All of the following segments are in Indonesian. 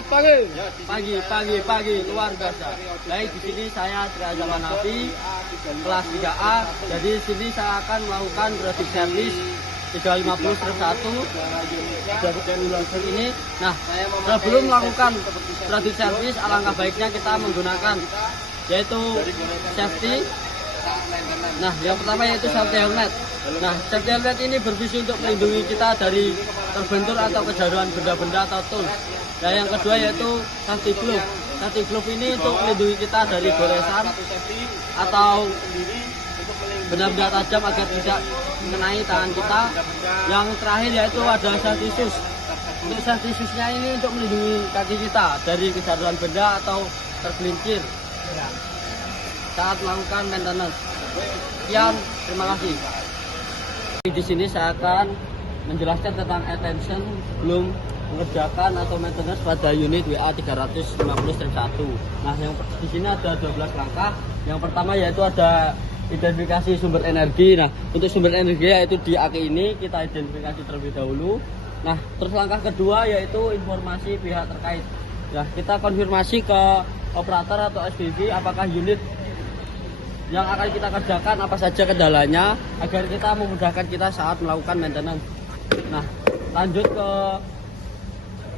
Selamat pagi. Pagi luar biasa. Baik, di sini saya Tri Zaman Nabi kelas 3A. Jadi di sini saya akan melakukan basic service 350/1 dari Wiloter ini. Nah, sebelum melakukan basic service, alangkah baiknya kita menggunakan yaitu safety. Nah, yang pertama yaitu safety helmet. Nah, safety helmet ini berfungsi untuk melindungi kita dari terbentur atau kejatuhan benda-benda atau tools. Dan yang kedua yaitu safety glove. Safety glove ini untuk melindungi kita dari goresan atau benda-benda tajam agar tidak mengenai tangan kita. Yang terakhir yaitu ada safety shoes. Untuk safety shoes-nya ini untuk melindungi kaki kita dari kejatuhan benda atau tergelincir saat melakukan maintenance. Sekian, terima kasih. Di sini saya akan menjelaskan tentang attention belum mengerjakan atau maintenance pada unit WA 350/1. Nah, yang di sini ada 12 langkah. Yang pertama yaitu ada identifikasi sumber energi. Nah, untuk sumber energi yaitu di aki ini kita identifikasi terlebih dahulu. Nah, terus langkah kedua yaitu informasi pihak terkait. Nah, kita konfirmasi ke operator atau SPV apakah unit yang akan kita kerjakan apa saja kendalanya agar kita memudahkan kita saat melakukan maintenance. Nah, lanjut ke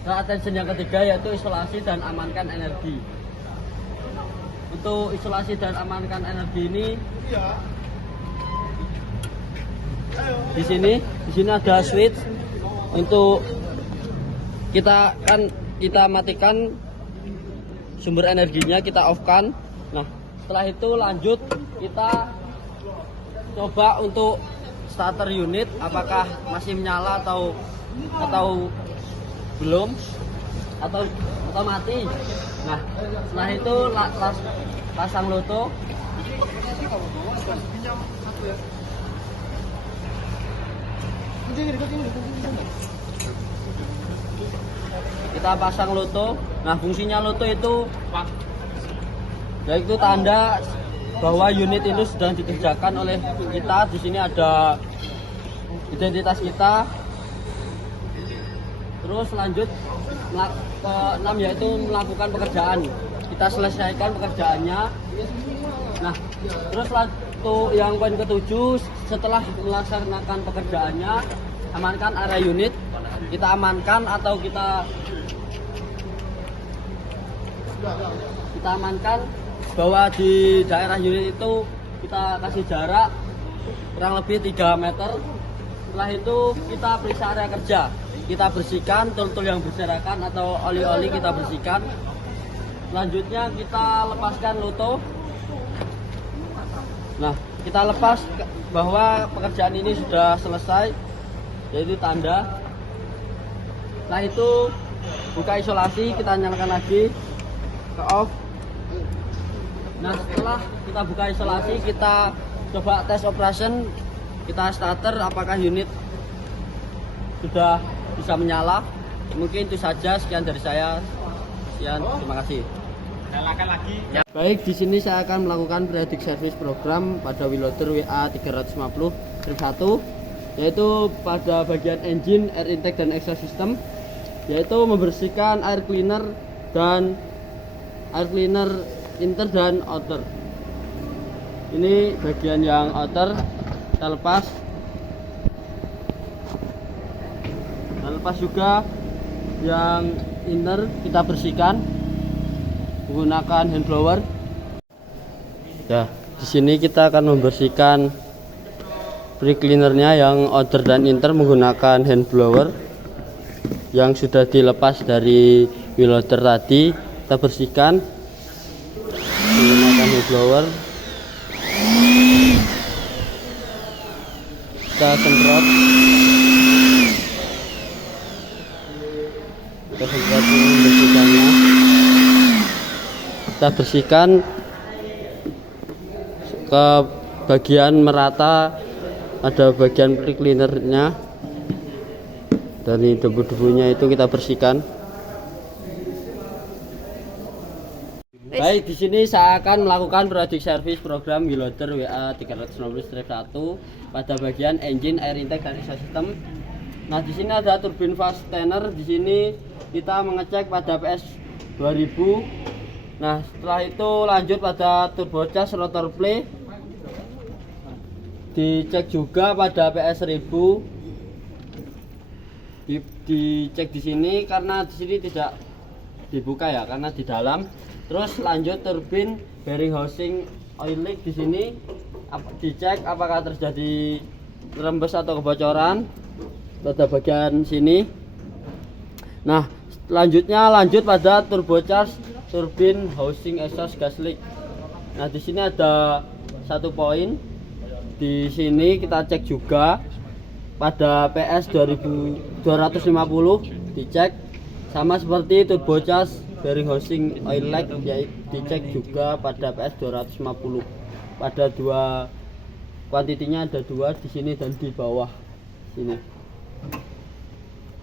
attention yang ketiga yaitu isolasi dan amankan energi. Untuk isolasi dan amankan energi ini di sini ada switch untuk kita matikan sumber energinya, kita off kan. Nah, setelah itu lanjut kita coba untuk starter unit apakah masih menyala atau belum atau mati. Nah, setelah itu pasang loto. Kita pasang loto. Nah, fungsinya loto itu yaitu tanda bahwa unit itu sedang dikerjakan oleh kita. Di sini ada identitas kita. Terus lanjut ke 6 yaitu melakukan pekerjaan. Kita selesaikan pekerjaannya. Nah, terus yang poin ke-7 setelah melaksanakan pekerjaannya, amankan area unit. Kita amankan atau kita amankan bahwa di daerah unit itu kita kasih jarak kurang lebih 3 meter. Setelah itu kita periksa area kerja, kita bersihkan tul-tul yang berserakan atau oli-oli kita bersihkan. Selanjutnya kita lepaskan loto. Nah, kita lepas bahwa pekerjaan ini sudah selesai, yaitu tanda. Setelah itu buka isolasi, kita nyalakan lagi ke off. Nah, setelah kita buka isolasi, kita coba tes operation, kita starter apakah unit sudah bisa menyala. Mungkin itu saja, sekian dari saya. Sekian, terima kasih. Nyalakan lagi. Baik, di sini saya akan melakukan periodic service program pada Wiloter WA 350/1, yaitu pada bagian engine, air intake dan exhaust system, yaitu membersihkan air cleaner inter dan outer. Ini bagian yang outer kita lepas. Kita lepas juga yang inner, kita bersihkan menggunakan hand blower. Ya, di sini kita akan membersihkan brake cleanernya yang outer dan inter menggunakan hand blower yang sudah dilepas dari Wiloter tadi. Kita bersihkan menggunakan hand blower. Kita semprot ini membersihkannya. Kita bersihkan ke bagian merata, ada bagian brake cleanernya, dari debu-debunya itu kita bersihkan. Baik, di sini saya akan melakukan periodic service program Wiloter WA 350/1 pada bagian engine, air intake dan exhaust system. Nah, di sini ada turbin fast tenor. Di sini kita mengecek pada PS 2000. Nah, setelah itu lanjut pada turbocharge rotor play. Dicek juga pada PS 1000. Dicek di sini karena di sini tidak dibuka ya, karena di dalam. Terus lanjut turbin bearing housing oil leak. Di sini dicek apakah terjadi rembes atau kebocoran pada bagian sini. Nah, selanjutnya lanjut pada turbocharge turbin housing exhaust gas leak. Nah, di sini ada satu poin. Di sini kita cek juga pada PS 2250 dicek sama seperti turbocharge bearing housing oil leak, yaitu dicek juga pada PS 250. Pada dua kuantitinya ada dua di sini dan di bawah sini.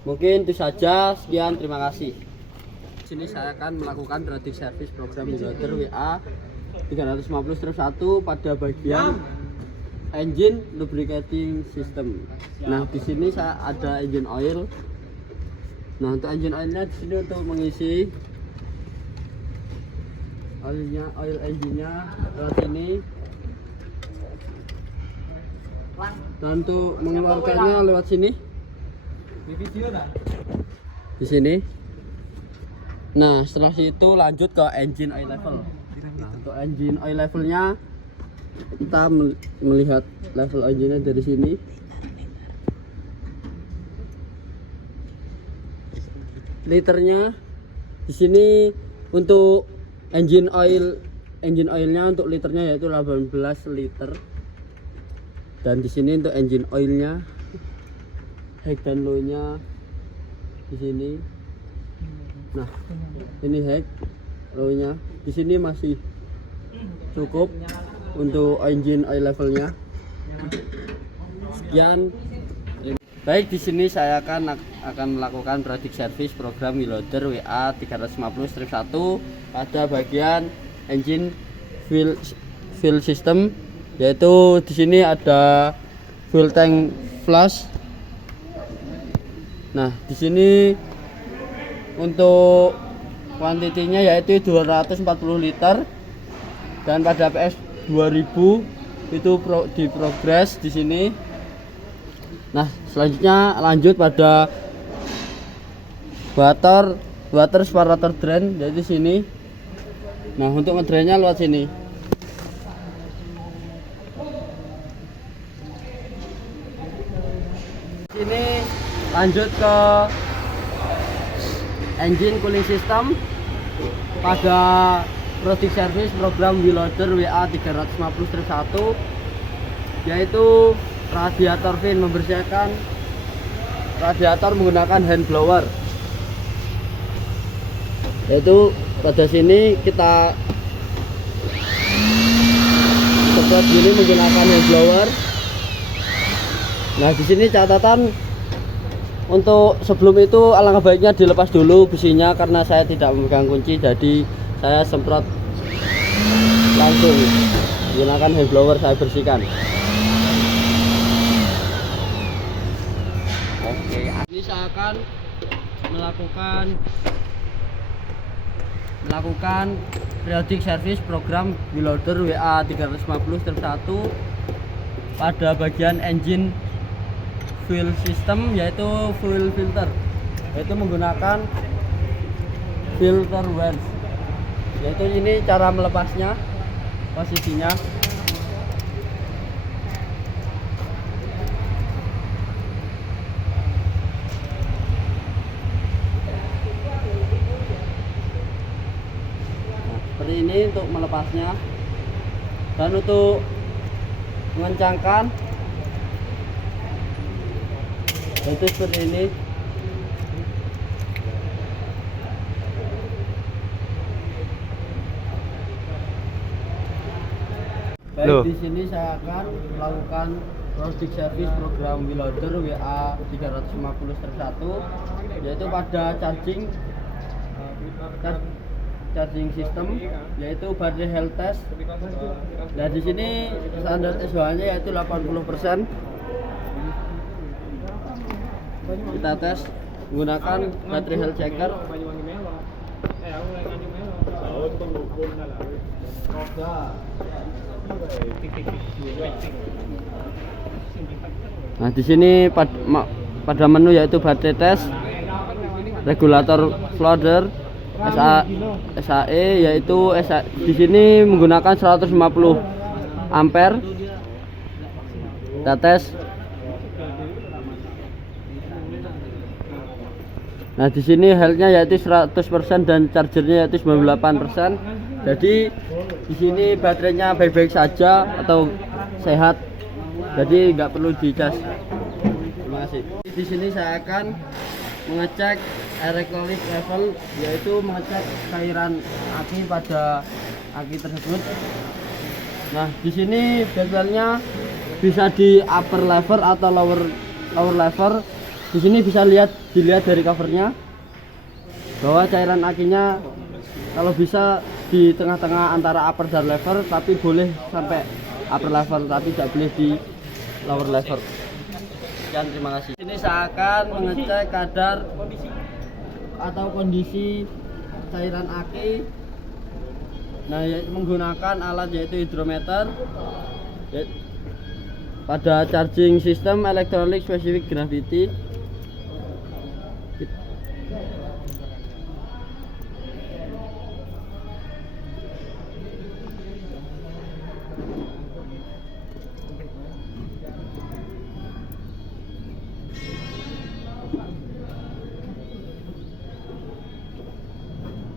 Mungkin itu saja, sekian, terima kasih. Di sini saya akan melakukan periodic service program Miloder WA 350/1 pada bagian engine lubricating system. Nah, di sini saya ada engine oil. Nah, untuk engine oilnya di sini untuk mengisi oil engine-nya lewat sini. Dan untuk mengeluarkannya lewat sini. Di sini. Nah, setelah itu lanjut ke engine oil level. Nah, untuk engine oil levelnya kita melihat level engine-nya dari sini. Liternya di sini untuk engine oilnya untuk liternya yaitu 18 liter. Dan di sini untuk engine oilnya high dan low-nya di sini. Nah, ini high, low-nya di sini masih cukup untuk engine oil levelnya. Sekian. Baik, di sini saya akan melakukan periodic service program Miloder WA 350/1 pada bagian engine fuel system, yaitu di sini ada fuel tank flush. Nah, di sini untuk kuantitinya yaitu 240 liter dan pada PS 2000 itu di progress di sini. Nah, selanjutnya lanjut pada water separator drain jadi sini. Nah, untuk ngedrainnya lewat sini. Sini lanjut ke engine cooling system pada periodic service program Miloder WA 350/1, yaitu radiator fin, membersihkan radiator menggunakan hand blower. Yaitu pada sini kita semprot gini menggunakan hand blower. Nah, di sini catatan untuk sebelum itu alangkah baiknya dilepas dulu businya karena saya tidak memegang kunci, jadi saya semprot langsung menggunakan hand blower, saya bersihkan. Ini saya akan melakukan periodic service program Miloder WA 350/1 pada bagian engine fuel system, yaitu fuel filter, yaitu menggunakan filter valve. Yaitu ini cara melepasnya, posisinya. Seperti ini untuk melepasnya, dan untuk mengencangkan itu seperti ini. Baik, di sini saya akan melakukan periodic service program Miloder WA 350/1, yaitu pada charging system, yaitu battery health test. Nah, di sini standar SOH-nya yaitu 80%. kita tes menggunakan baterai health checker. Nah, di sini pada menu yaitu baterai tes, regulator floater, SAE yaitu di sini menggunakan 150 ampere. Kita tes. Nah, di sini health-nya yaitu 100% dan chargernya yaitu 98%. Jadi di sini baterainya baik-baik saja atau sehat. Jadi nggak perlu dicas. Terima kasih. Di sini saya akan mengecek electrolyte level, yaitu mengecek cairan aki pada aki tersebut. Nah, di sini jadwalnya bisa di upper level atau lower level. Di sini bisa dilihat dari covernya bahwa cairan akinya kalau bisa di tengah-tengah antara upper dan level, tapi boleh sampai upper level, tapi tidak boleh di lower level. Sekian, terima kasih. Ini saya akan mengecek kadar atau kondisi cairan aki. Nah, menggunakan alat yaitu hidrometer pada charging system electrolyte specific gravity.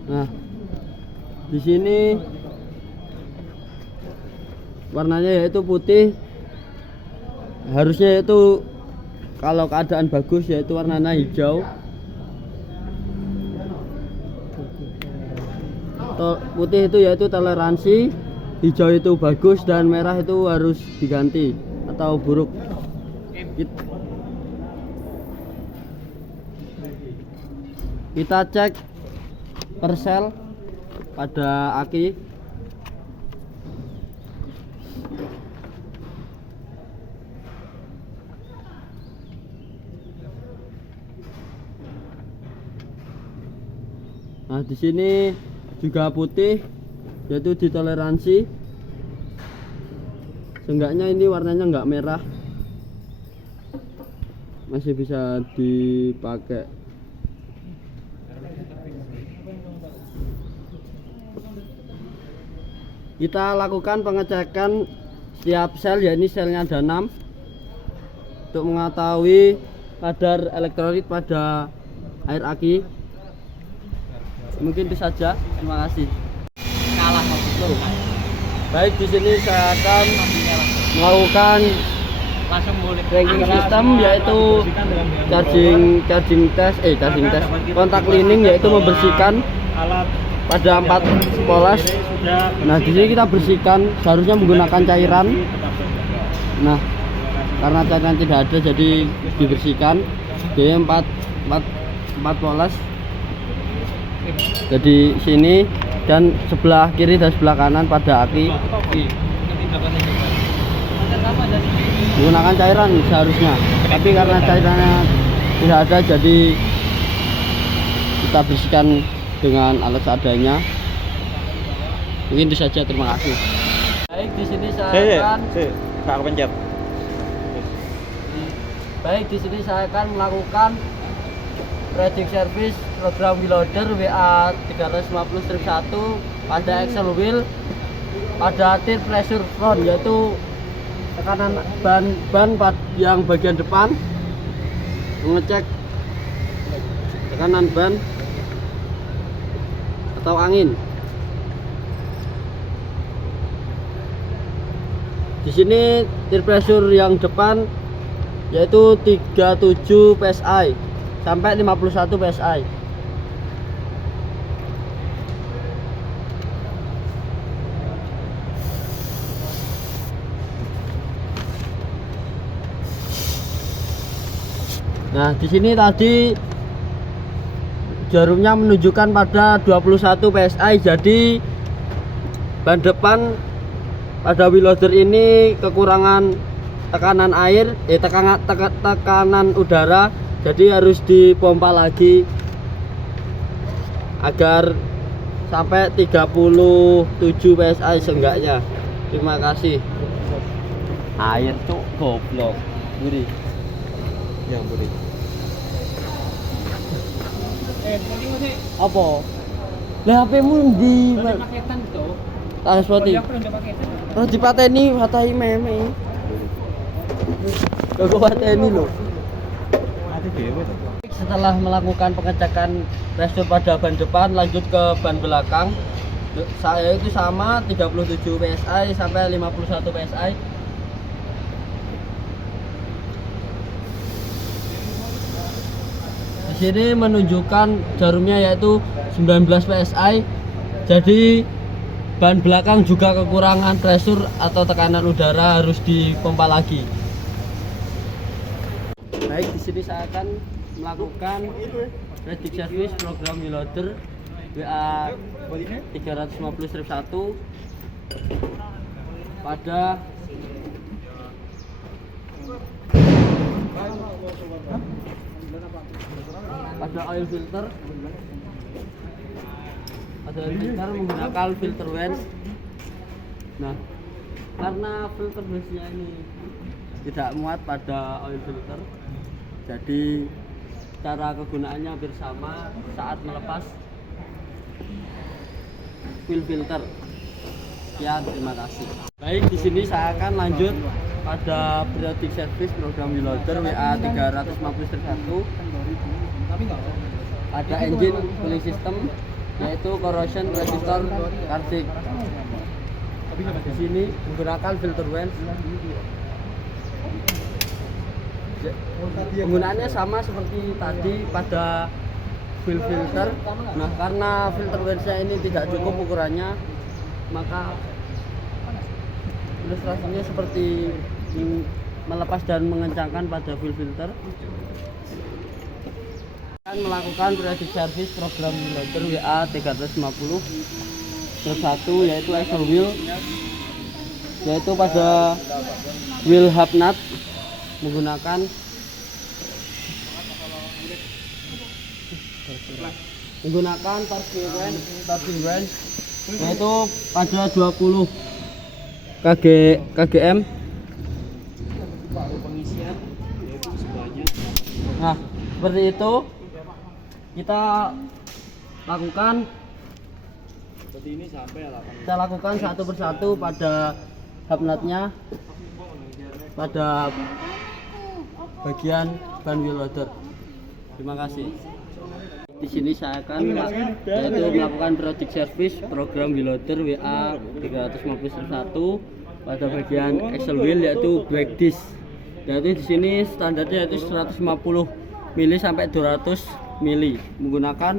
Nah, di sini warnanya yaitu putih. Harusnya yaitu kalau keadaan bagus yaitu warnanya hijau. Putih itu yaitu toleransi, hijau itu bagus, dan merah itu harus diganti atau buruk. Kita cek per sel pada aki. Nah, di sini juga putih, yaitu ditoleransi. Seenggaknya ini warnanya nggak merah, masih bisa dipakai. Kita lakukan pengecekan setiap sel, yakni selnya ada 6, untuk mengetahui kadar elektrolit pada air aki. Mungkin itu saja. Terima kasih. Kalah Baik, di sini saya akan melakukan ranking system, yaitu charging test, kontak cleaning, yaitu membersihkan pada 4 poles. Nah, di sini kita bersihkan, seharusnya menggunakan cairan. Nah, karena cairan tidak ada, jadi dibersihkan. Jadi 4 poles. Jadi sini dan sebelah kiri dan sebelah kanan pada aki menggunakan cairan seharusnya, tapi karena cairannya tidak ada, jadi kita bersihkan dengan alat seadanya. Mungkin itu saja, terima kasih. Baik, di sini saya akan Baik, di sini saya akan melakukan Project Service program Wheeloader WA 350-1 pada axle wheel pada tire pressure front, yaitu tekanan ban yang bagian depan, mengecek tekanan ban atau angin. Di sini tire pressure yang depan yaitu 37 PSI sampai 51 PSI. Nah, di sini tadi jarumnya menunjukkan pada 21 PSI, jadi ban depan pada wheeloader ini kekurangan tekanan air, tekanan udara, Jadi harus dipompa lagi agar sampai 37 PSI seenggaknya. Terima kasih. Air cuk goblok. Buri. Ya, boleh. Apa? Lah HP-mu ndi? Paketan tuh. Transporti. Terus dipateni watai meme. Kok pateni lho. Mati dewe to. Setelah melakukan pengecekan pressure pada ban depan, lanjut ke ban belakang. Saya itu sama 37 PSI sampai 51 PSI. Di sini menunjukkan jarumnya yaitu 19 PSI. Jadi ban belakang juga kekurangan pressure atau tekanan udara, harus dipompa lagi. Baik, di sini saya akan melakukan ready service program reloader WA 350-1 pada oil filter. Pada oil filter menggunakan filter Vans. Nah, karena filter Vansnya ini tidak muat pada oil filter, jadi cara kegunaannya hampir sama saat melepas fuel filter. Sekian, terima kasih. Baik, di sini saya akan lanjut pada periodic service program reloader WA 350-1 pada engine cooling system, yaitu corrosion resistor cartridge. Di sini menggunakan filter Vans. Penggunaannya sama seperti tadi pada fuel filter. Nah, karena filter Vansnya ini tidak cukup ukurannya, maka ilustrasinya seperti melepas dan mengencangkan pada fuel filter. Akan melakukan periodic service program reloader WA 350-1, yaitu axle wheel, yaitu pada wheel hub nut menggunakan torque wrench, yaitu pada 20 kgm. Nah, seperti itu kita lakukan. Seperti ini sampai 8. Kita lakukan satu persatu pada hub nutnya, pada bagian ban wheel loader. Terima kasih. Di sini saya akan yaitu melakukan periodic service program wheel loader WA 350-1 pada bagian axle wheel, yaitu brake disc. Jadi di sini standarnya yaitu 150 mili sampai 200 mili menggunakan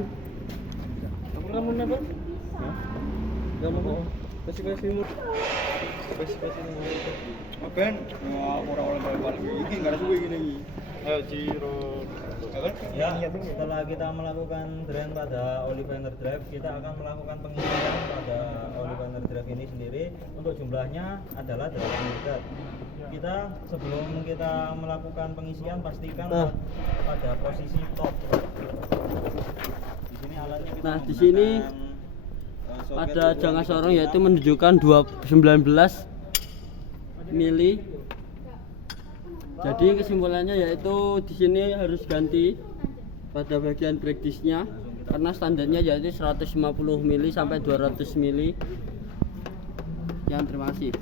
Ya, setelah kita melakukan drain pada Olivener Drive, kita akan melakukan pengisian pada Olivener Drive ini sendiri. Untuk jumlahnya adalah 8 liter. Kita sebelum kita melakukan pengisian, pastikan pada posisi top. Di sini alatnya kita di sini pada jangka sorong yaitu menunjukkan 19 mili. Jadi kesimpulannya yaitu di sini harus ganti pada bagian brake disc-nya karena standarnya yaitu 150 mili sampai 200 mili. Sekian, terima kasih.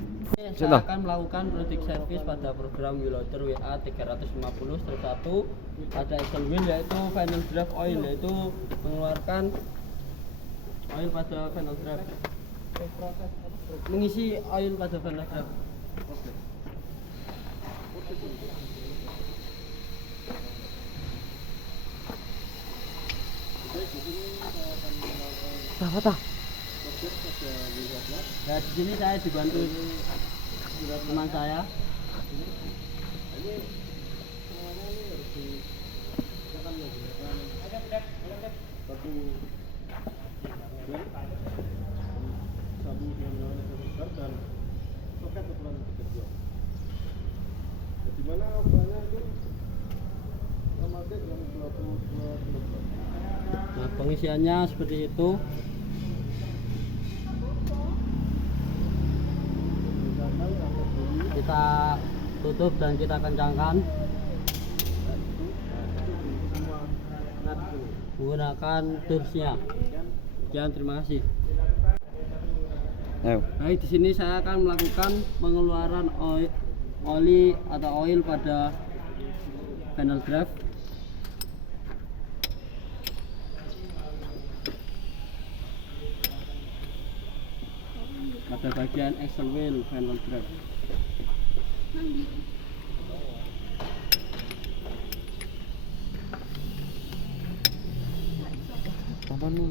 Saya akan melakukan periodic service pada program wheel loader WA 350-1 pada axle wheel, yaitu final drive oil, yaitu mengeluarkan oil pada final drive, mengisi oil pada final drive. Apa? Nah, di sini saya dibantu teman saya. Nah, pengisiannya seperti itu. Kita tutup dan kita kencangkan menggunakan toolsnya. Sekian, terima kasih. Baik, di sini saya akan melakukan pengeluaran oli atau oil pada panel drive. Pada bagian axle wheel panel drive. Apa nih?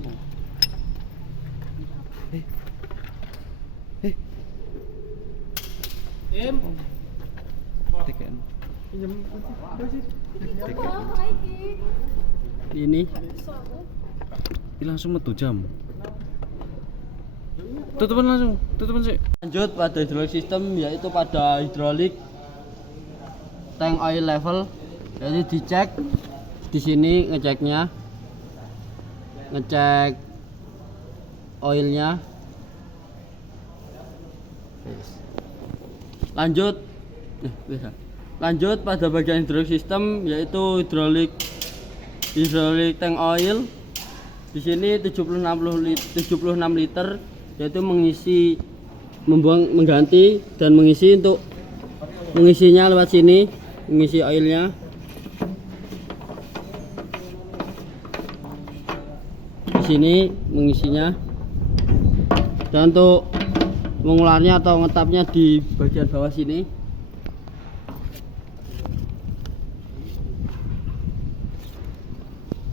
Tekan. Ini Langsung metu jam. Tutupan langsung, tutupan sih. lanjut pada hydraulic system, yaitu pada hidrolik tank oil level. Jadi dicek di sini, ngecek oilnya. Lanjut pada bagian hydraulic system, yaitu hidrolik tank oil. Di sini 76 liter, yaitu mengganti dan mengisi. Untuk mengisinya lewat sini, mengisi oilnya di sini, mengisinya. Dan untuk mengularnya atau ngetapnya di bagian bawah sini.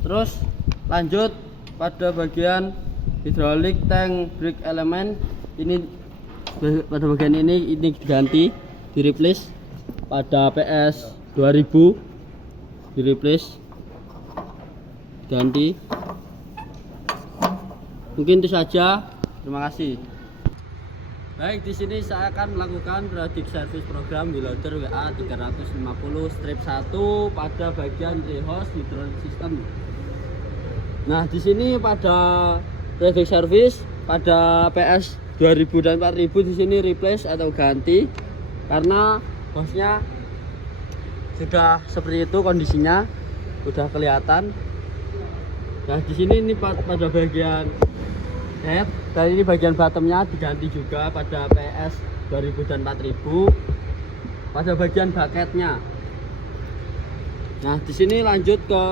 Terus lanjut pada bagian hidrolik tank brake element. Ini pada bagian ini diganti, di replace pada PS 2000, di replace, ganti. Mungkin itu saja. Terima kasih. Baik, di sini saya akan melakukan periodic service program di loader WA 350-1 pada bagian rehose hydraulic system. Nah, di sini pada periodic service pada PS 2000 dan 4000 di sini replace atau ganti, karena hose-nya sudah seperti itu kondisinya, sudah kelihatan. Nah, di sini ini pada bagian head dan ini bagian bottomnya diganti juga pada PS 2000 dan 4000 pada bagian bucketnya. Nah, di sini lanjut ke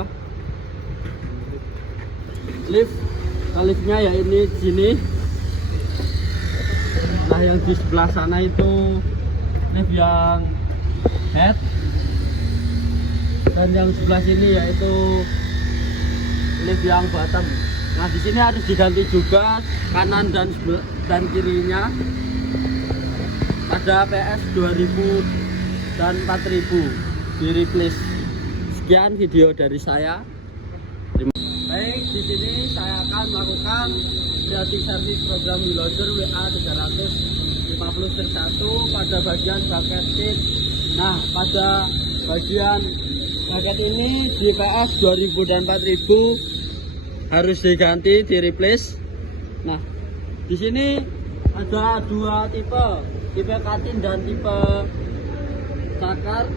liftnya, ya ini di sini. Nah, yang di sebelah sana itu lift yang head, dan yang sebelah sini yaitu lift yang bottom. Nah, di sini harus diganti juga kanan dan kirinya pada PS 2000 dan 4000 di replace. Sekian video dari saya. Baik, di sini saya akan melakukan periodic service program loader WA 350-1 pada bagian bucket seat. Nah, pada bagian bucket ini di PS 2000 dan 4000 harus diganti, di replace. Nah, di sini ada dua tipe katin dan tipe cakar.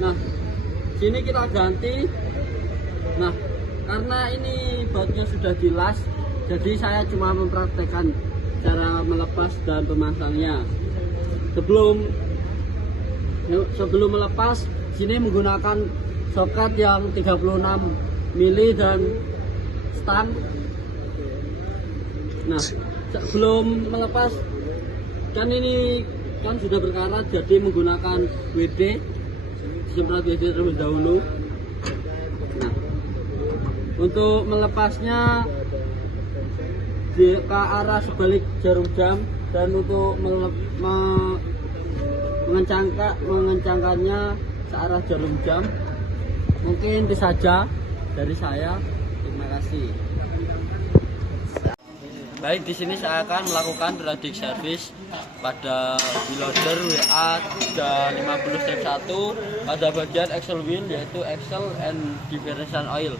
Nah, sini kita ganti. Nah, karena ini bautnya sudah dilas, jadi saya cuma mempraktekkan cara melepas dan pemasangnya. Sebelum melepas, sini menggunakan soket yang 36 mili dan stang. Nah, sebelum melepas, kan ini kan sudah berkarat, jadi menggunakan WD, disemprot WD terlebih dahulu. Nah, untuk melepasnya ke arah sebalik jarum jam, dan untuk mengencangkannya searah jarum jam. Mungkin itu saja dari saya. Terima kasih. Baik, di sini saya akan melakukan periodic service pada wheelloader WA 350-1 pada bagian axle wheel, yaitu axle and differential oil.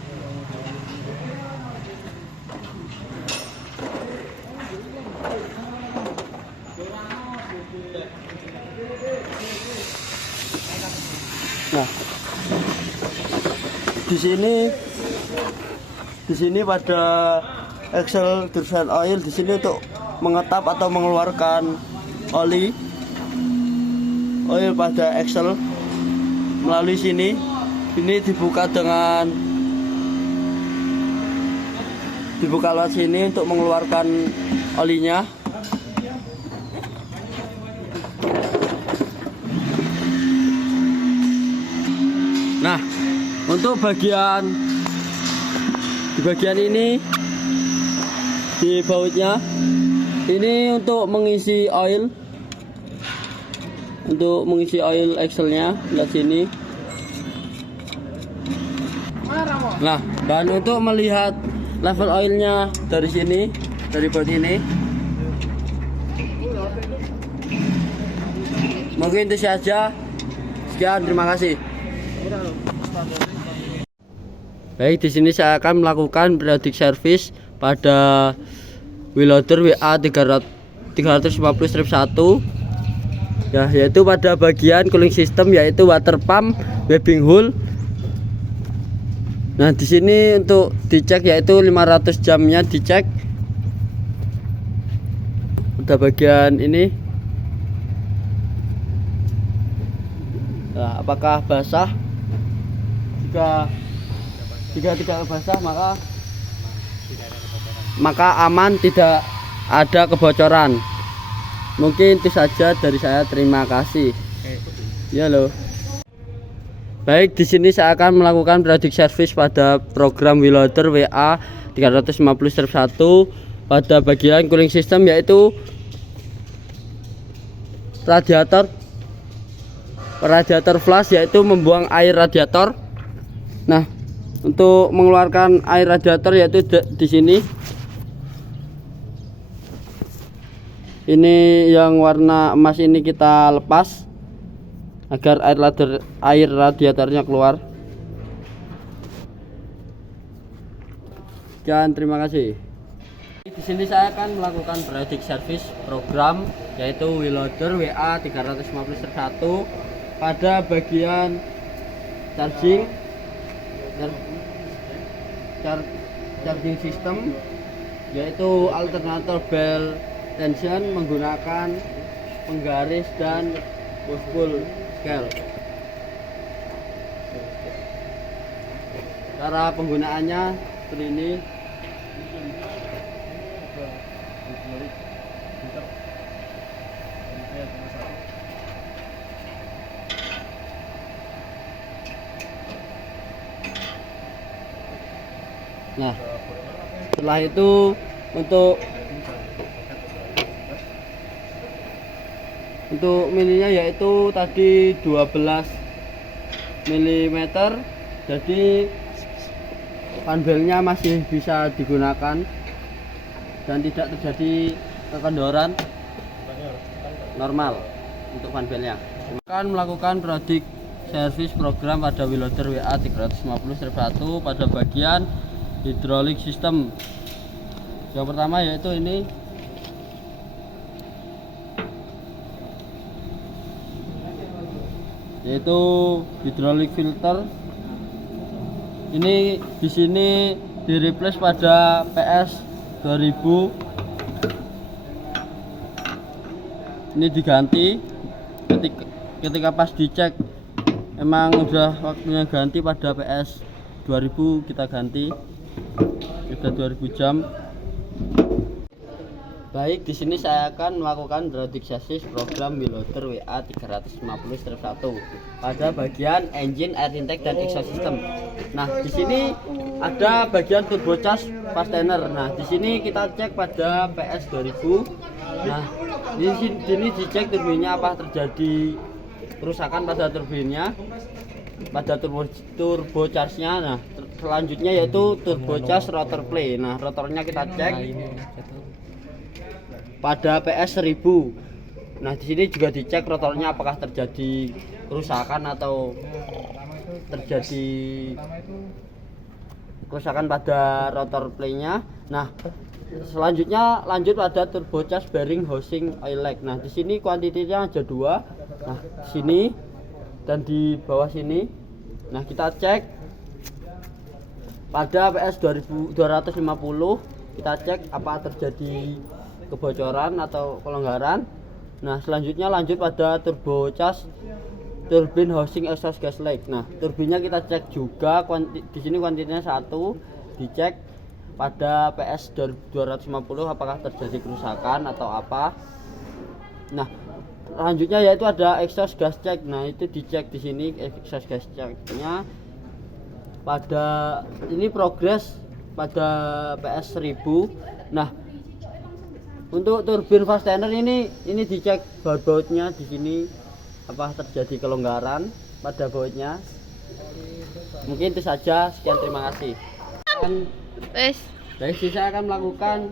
Nah, di sini pada axle differential oil di sini untuk mengetap atau mengeluarkan oil pada axle melalui sini. Ini dibuka lewat sini untuk mengeluarkan olinya. Nah, untuk di bagian ini di bautnya ini untuk mengisi oil axle-nya, lihat sini. Nah, dan untuk melihat level oilnya dari sini, dari baut ini. Mungkin itu saja. Sekian, terima kasih. Baik, di sini saya akan melakukan periodic service pada wheelloader WA 350-1 ya, yaitu pada bagian cooling system, yaitu water pump, webbing hole. Nah, di sini untuk dicek yaitu 500 jamnya dicek pada bagian ini. Nah, apakah basah? Jika tidak basah maka aman, tidak ada kebocoran. Mungkin itu saja dari saya, terima kasih. Ya loh. Baik, di sini saya akan melakukan periodic service pada program wheelloader WA 350-1 pada bagian cooling system, yaitu radiator flush, yaitu membuang air radiator. Nah, untuk mengeluarkan air radiator yaitu di sini. Ini yang warna emas ini kita lepas agar air radiatornya keluar. Sekian, terima kasih. Di sini saya akan melakukan periodic service program yaitu wheelloader WA 350-1 pada bagian charging system, yaitu alternator belt tension menggunakan penggaris dan push pull scale. Cara penggunaannya seperti ini. Nah, setelah itu untuk mininya yaitu tadi 12 mm, jadi panbelnya masih bisa digunakan dan tidak terjadi kekendoran, normal untuk panbelnya. Akan melakukan periodic service program pada wheelloader WA 350-1 pada bagian hydraulic system. Yang pertama yaitu ini, yaitu hydraulic filter. Ini di sini di replace pada PS 2000. Ini diganti ketika pas dicek emang udah waktunya ganti, pada PS 2000 kita ganti, sudah 2000 jam. Baik, di sini saya akan melakukan periodic service program wheelloader WA 350-1 pada bagian engine, air intake dan exhaust system. Nah, di sini ada bagian turbocharge fastener. Nah, di sini kita cek pada PS 2000. Nah, di sini dicek turbinnya apa terjadi kerusakan pada turbinnya, pada turbocharge-nya. Nah, selanjutnya yaitu turbocharge rotor play. Nah, rotornya kita cek. pada PS 1000. Nah, di sini juga dicek rotornya apakah terjadi kerusakan atau terjadi kerusakan pada rotor playnya. Nah, selanjutnya lanjut pada turbo charge bearing housing oil leak. Nah, di sini kuantitinya ada 2. Nah, di sini dan di bawah sini. Nah, kita cek pada PS 2250, kita cek apa terjadi kebocoran atau kelonggaran. Nah, selanjutnya lanjut pada turbo charge turbine housing exhaust gas leak. Nah, turbinnya kita cek juga, di sini kuantitinya 1, dicek pada PS 2250 apakah terjadi kerusakan atau apa. Nah, selanjutnya yaitu ada exhaust gas check. Nah, itu dicek di sini exhaust gas checknya pada ini progres pada PS 1000. Nah, untuk turbin fastener ini dicek baut-bautnya di sini apa terjadi kelonggaran pada bautnya. Mungkin itu saja, sekian, terima kasih. Dari sini saya akan melakukan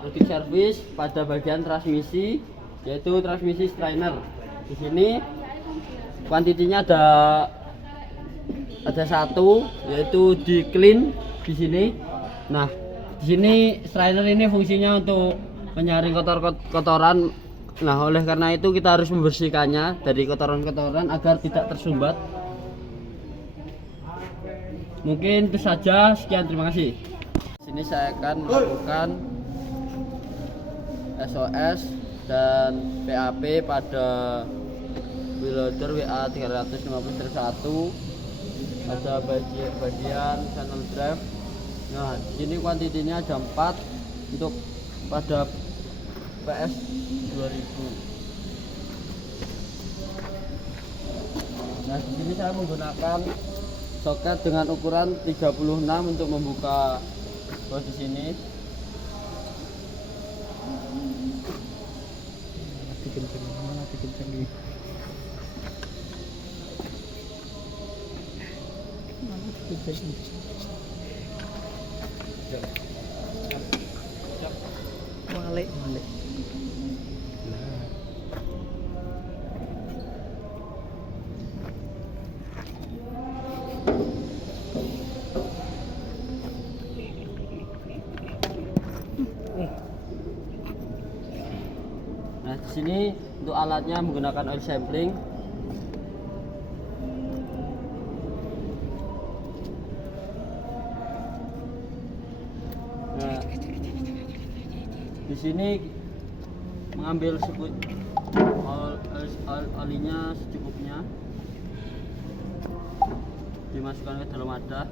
routine service pada bagian transmisi, yaitu transmisi strainer. Di sini kuantitinya ada 1, yaitu di clean di sini. Nah, di sini strainer ini fungsinya untuk menyaring kotoran. Nah, oleh karena itu kita harus membersihkannya dari kotoran-kotoran agar tidak tersumbat. Mungkin itu saja, sekian, terima kasih. Sini saya akan melakukan SOS dan PAP pada wheelloader WA 350-1 pada bagian channel drive. Nah, di sini kuantitinya ada 4 untuk pada PS 2000. Nah, di sini saya menggunakan soket dengan ukuran 36 untuk membuka di sini. Walik. Nah, di sini untuk alatnya menggunakan oil sampling. Nah, di sini mengambil olinya secukupnya, dimasukkan ke dalam wadah.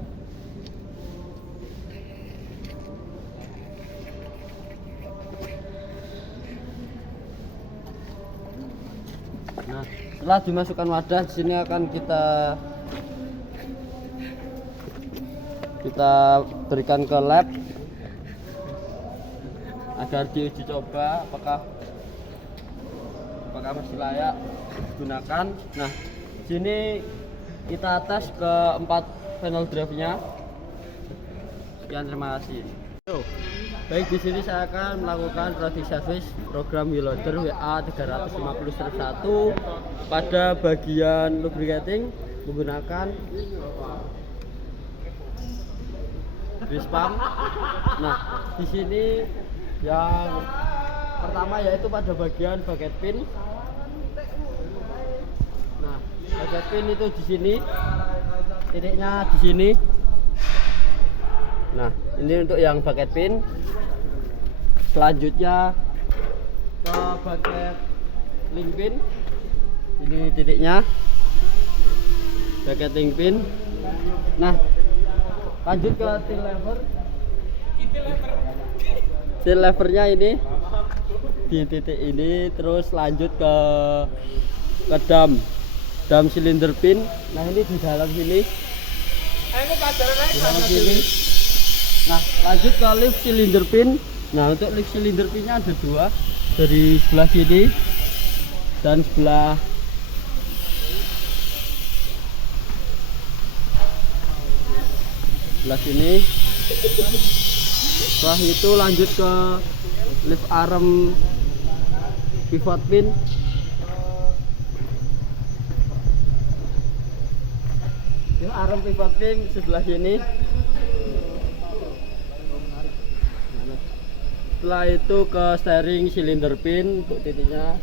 Nah, setelah dimasukkan wadah, di sini akan kita berikan ke lab agar diuji coba apakah masih layak digunakan. Nah, sini kita tes ke 4 panel drive-nya. Sekian, terima kasih. Baik, di sini saya akan melakukan routine service program wheelloader WA 350-1 pada bagian lubricating menggunakan grease pump. Nah, di sini yang pertama yaitu pada bagian bucket pin. Nah, bucket pin itu di sini, titiknya di sini. Nah, ini untuk yang bucket pin. Selanjutnya ke bucket link pin. Ini titiknya bucket link pin. Nah, lanjut ke tail lever. Tail levernya ini di titik ini, terus lanjut ke dam silinder pin. Nah, ini di dalam sini. Di dalam sini. Nah, lanjut ke lift silinder pin. Nah, untuk lift silinder pinnya ada 2, dari sebelah sini dan sebelah sini. Setelah itu lanjut ke lift arm pivot pin. Lift arm pivot pin sebelah sini. Setelah itu ke steering cylinder pin untuk titiknya.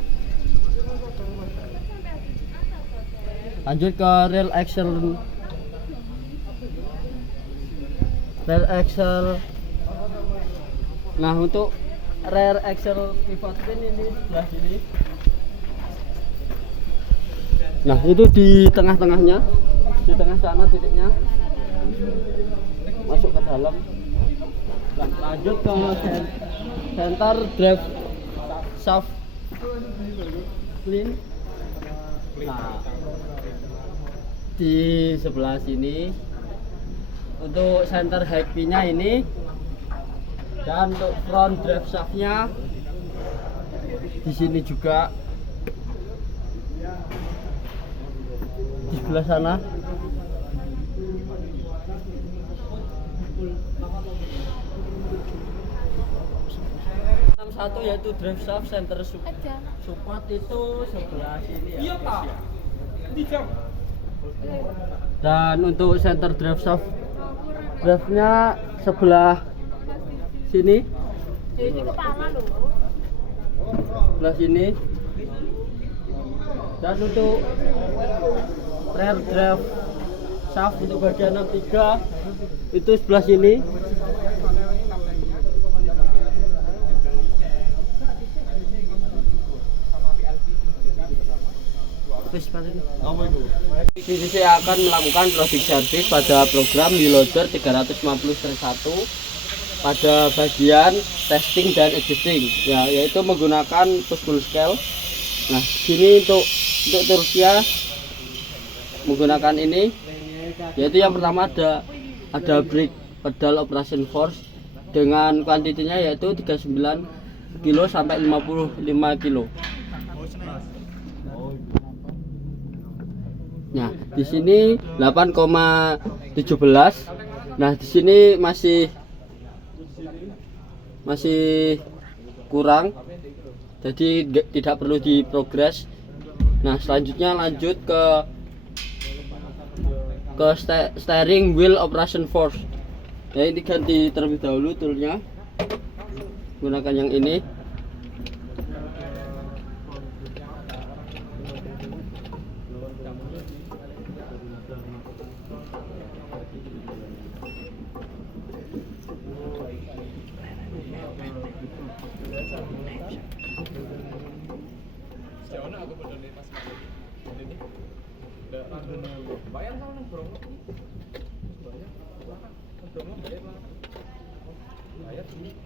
Lanjut ke rear axle. Nah, untuk rear axle pivot pin ini sebelah sini. Nah, itu di tengah-tengahnya, di tengah sana titiknya. Masuk ke dalam. Nah, lanjut ke center drive shaft clean. Nah, di sebelah sini untuk center hack pin-nya ini, dan untuk front drive shaft-nya di sini juga, di sebelah sana. Satu yaitu drive shaft center support itu sebelah sini ya. Iya Pak. Dan untuk center drive shaft drive-nya sebelah sini. Jadi kepala loh. Sebelah sini. Dan untuk rear drive shaft untuk bagian 63 itu sebelah sini. CCC akan melakukan product service pada program Reloader 350-1 pada bagian testing dan adjusting, ya, yaitu menggunakan push pull scale. Nah, sini untuk Turkiya menggunakan ini, yaitu yang pertama ada brake pedal operation force dengan kuantitinya yaitu 39 kilo sampai 55 kilo. Nah, di sini 8,17. Nah, di sini masih kurang. Jadi tidak perlu diprogres. Nah, selanjutnya lanjut ke steering wheel operation force. Ya, ini ganti terlebih dahulu toolnya. Gunakan yang ini.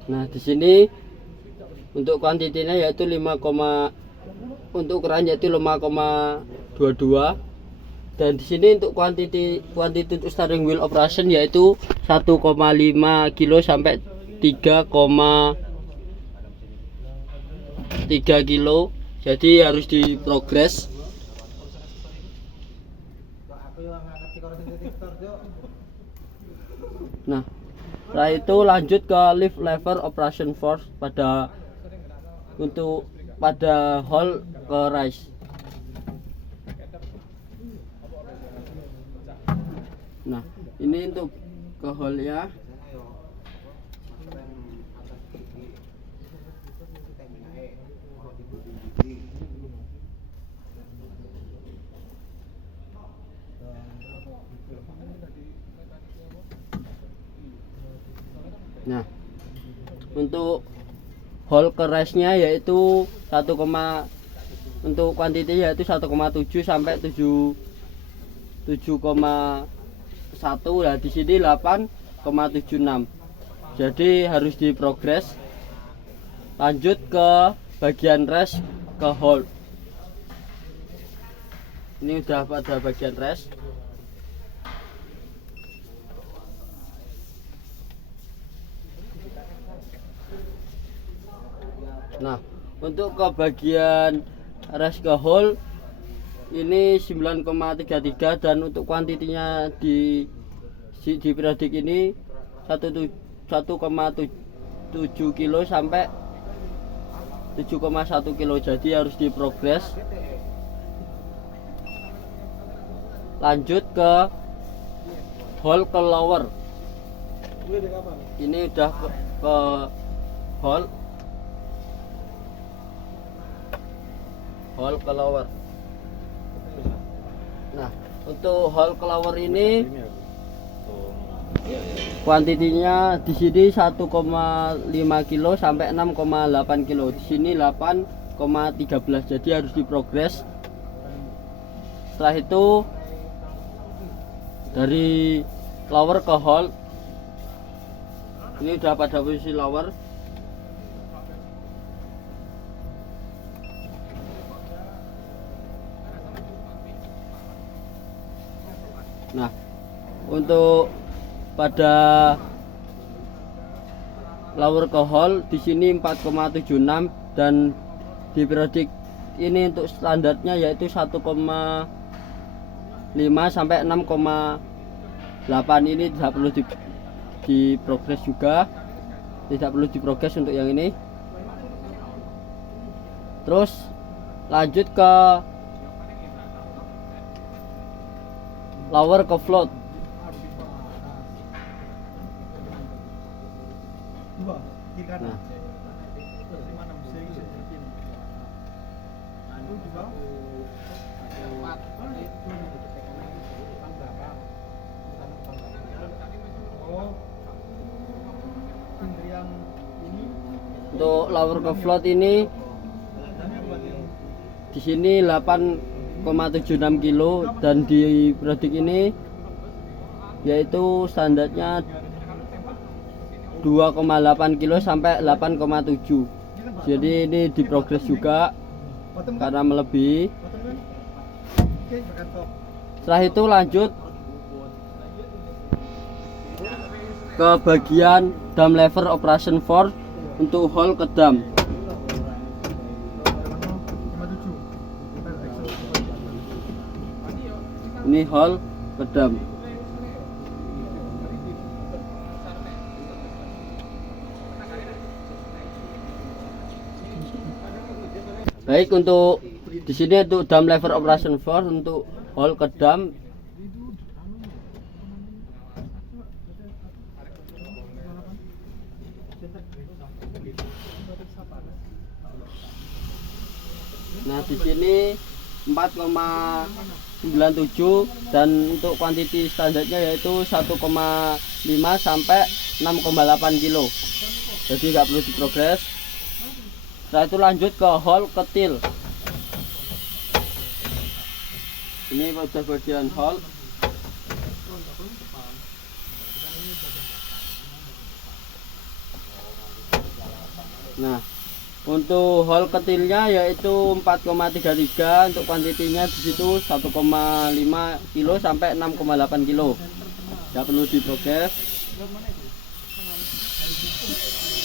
Nah, di sini untuk kuantitinya yaitu 5, untuk ukuran yaitu 5,22, dan di sini untuk kuantiti untuk steering wheel operation yaitu 1,5 kilo sampai 3,3 kilo. Jadi harus diprogres. Nah, setelah itu lanjut ke lift lever operation force pada hole ke rise. Nah, ini untuk ke hole ya. Nah, untuk hole ke rise-nya yaitu untuk kuantiti yaitu 1,7 sampai 7,1. Nah, di sini 8,76. Jadi harus diprogres. Lanjut ke bagian rest ke hole. Ini udah pada bagian rest. Nah, untuk ke bagian rest ke hole ini 9,33, dan untuk kuantitinya di periodik ini 1,7 kilo sampai 7,1 kilo, jadi harus diprogres. Lanjut ke hole ke lower. Ini udah ke hole ke lower. Nah, untuk hole ke lower ini kuantitinya di sini 1,5 kilo sampai 6,8 kilo. Di sini 8,13. Jadi harus diprogres. Setelah itu dari lower ke hole. Ini udah pada posisi lower. Nah, untuk pada lower ke hole di sini 4,76 dan di periodik ini untuk standarnya yaitu 1,5 sampai 6,8. Ini tidak perlu diprogres juga, tidak perlu diprogres untuk yang ini. Terus lanjut ke lower ke float. Nah, untuk lower ke float ini di sini 8,76 kilo dan di produk ini yaitu standarnya 2,8 kilo sampai 8,7. Jadi ini diprogres juga karena melebihi. Setelah itu lanjut ke bagian dam lever operation force untuk hole ke dam. Ini hole ke dam. Baik, untuk di sini untuk dam lever operation force untuk hole ke dam. Nah, di sini 4,97 dan untuk kuantiti standarnya yaitu 1,5 sampai 6,8 kilo. Jadi nggak perlu diprogres. Setelah itu lanjut ke hole ke til. Ini pada bagian hole. Nah, untuk hole ketilnya yaitu 4,33, untuk kuantitinya di situ 1,5 kilo sampai 6,8 kilo. Tidak perlu diprogres.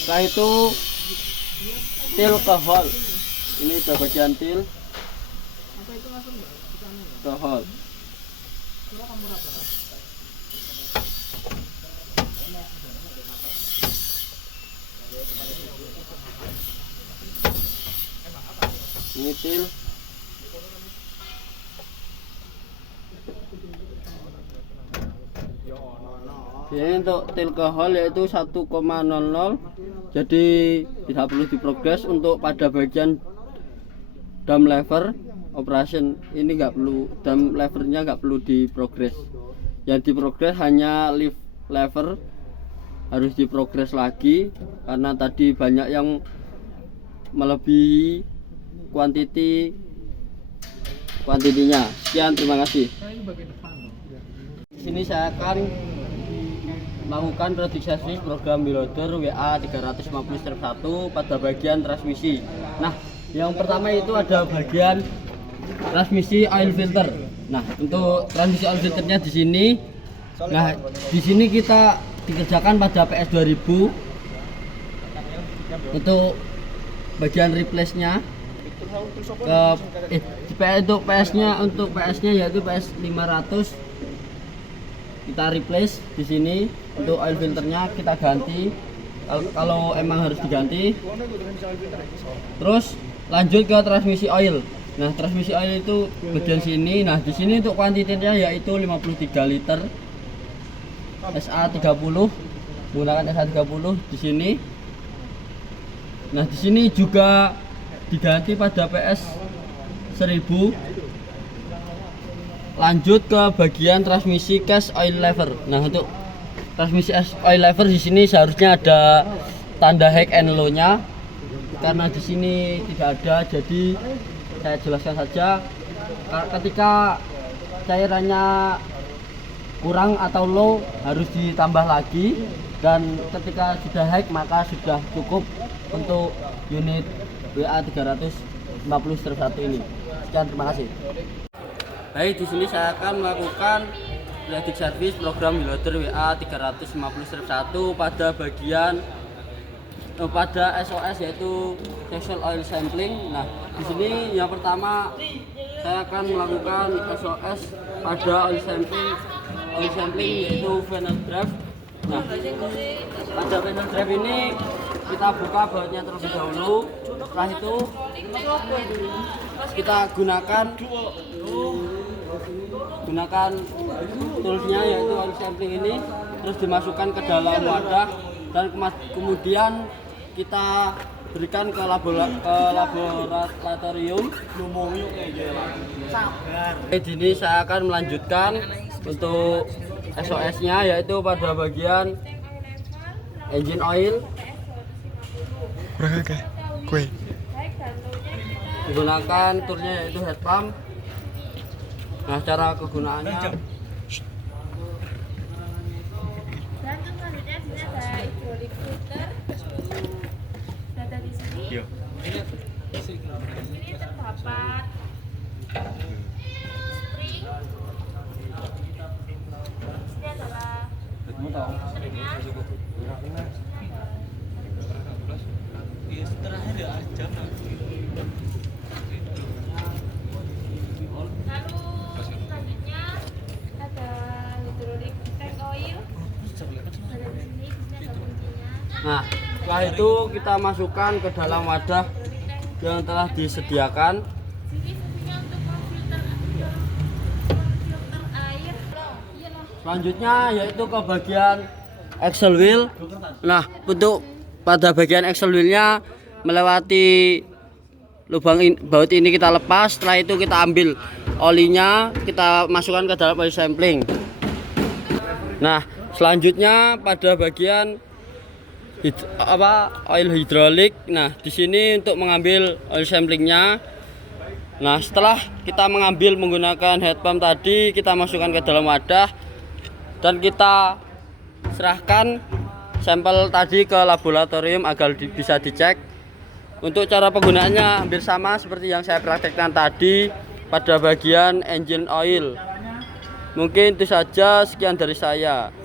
Setelah itu til ke hole. Ini bagian til ke hole. Ini til. Ini untuk til ke hole yaitu 1,00. Jadi tidak perlu diprogres. Untuk pada bagian dam lever operation ini nggak perlu, dam levernya nggak perlu diprogres. Yang diprogres hanya lift lever, harus diprogres lagi karena tadi banyak yang melebihi kuantitinya. Sekian, terima kasih. Di sini saya akan melakukan produk servis program Biloder WA 350-1 pada bagian transmisi. Nah, yang pertama itu ada bagian transmisi oil filter. Nah, untuk transmisi oil filternya di sini. Nah, di sini kita dikerjakan pada PS 2000. Untuk bagian replace-nya untuk PS-nya yaitu PS 500 kita replace di sini. Untuk oil filternya kita ganti kalau emang harus diganti. Terus lanjut ke transmisi oil. Nah, transmisi oil itu bagian sini. Nah, di sini untuk kuantitinya yaitu 53 liter SA30, menggunakan SA30 di sini. Nah, di sini juga diganti pada PS 1000. Lanjut ke bagian transmisi case oil lever. Nah, untuk transmisi oil lever di sini seharusnya ada tanda high and low-nya. Karena di sini tidak ada, jadi saya jelaskan saja. Ketika cairannya kurang atau low harus ditambah lagi, dan ketika sudah high maka sudah cukup untuk unit WA 350/1 ini. Sekian, terima kasih. Baik, di sini saya akan melakukan periodic service program loader WA 350/1 pada bagian pada SOS yaitu sexual oil sampling. Nah, di sini yang pertama saya akan melakukan SOS pada oil sampling yaitu funnel draft. Nah, pada funnel draft ini kita buka bautnya terlebih dahulu. Setelah itu kita gunakan toolsnya yaitu oil sampling ini, terus dimasukkan ke dalam wadah dan kemudian kita berikan ke laboratorium. Di sini saya akan melanjutkan untuk SOS-nya yaitu pada bagian engine oil. Digunakan toolnya yaitu head pump. Nah, cara kegunaannya Dan selanjutnya di sini ada hydraulic filter. Data di sini. Ini terdapat spring. Ini adalah springnya. Lalu selanjutnya ada hydraulic tank oil. Ada di sini ada kuncinya. Nah, setelah itu kita masukkan ke dalam wadah yang telah disediakan. Sini fungsinya untuk memfilter air. Selanjutnya yaitu ke bagian axle wheel. Nah, untuk pada bagian axle wheelnya melewati lubang baut ini kita lepas. Setelah itu kita ambil olinya, kita masukkan ke dalam oil sampling. Nah, selanjutnya pada bagian oil hidrolik. Nah, di sini untuk mengambil oil samplingnya. Nah, setelah kita mengambil menggunakan head pump tadi, kita masukkan ke dalam wadah dan kita serahkan sampel tadi ke laboratorium agar bisa dicek. Untuk cara penggunaannya hampir sama seperti yang saya praktekkan tadi pada bagian engine oil. Mungkin itu saja, sekian dari saya.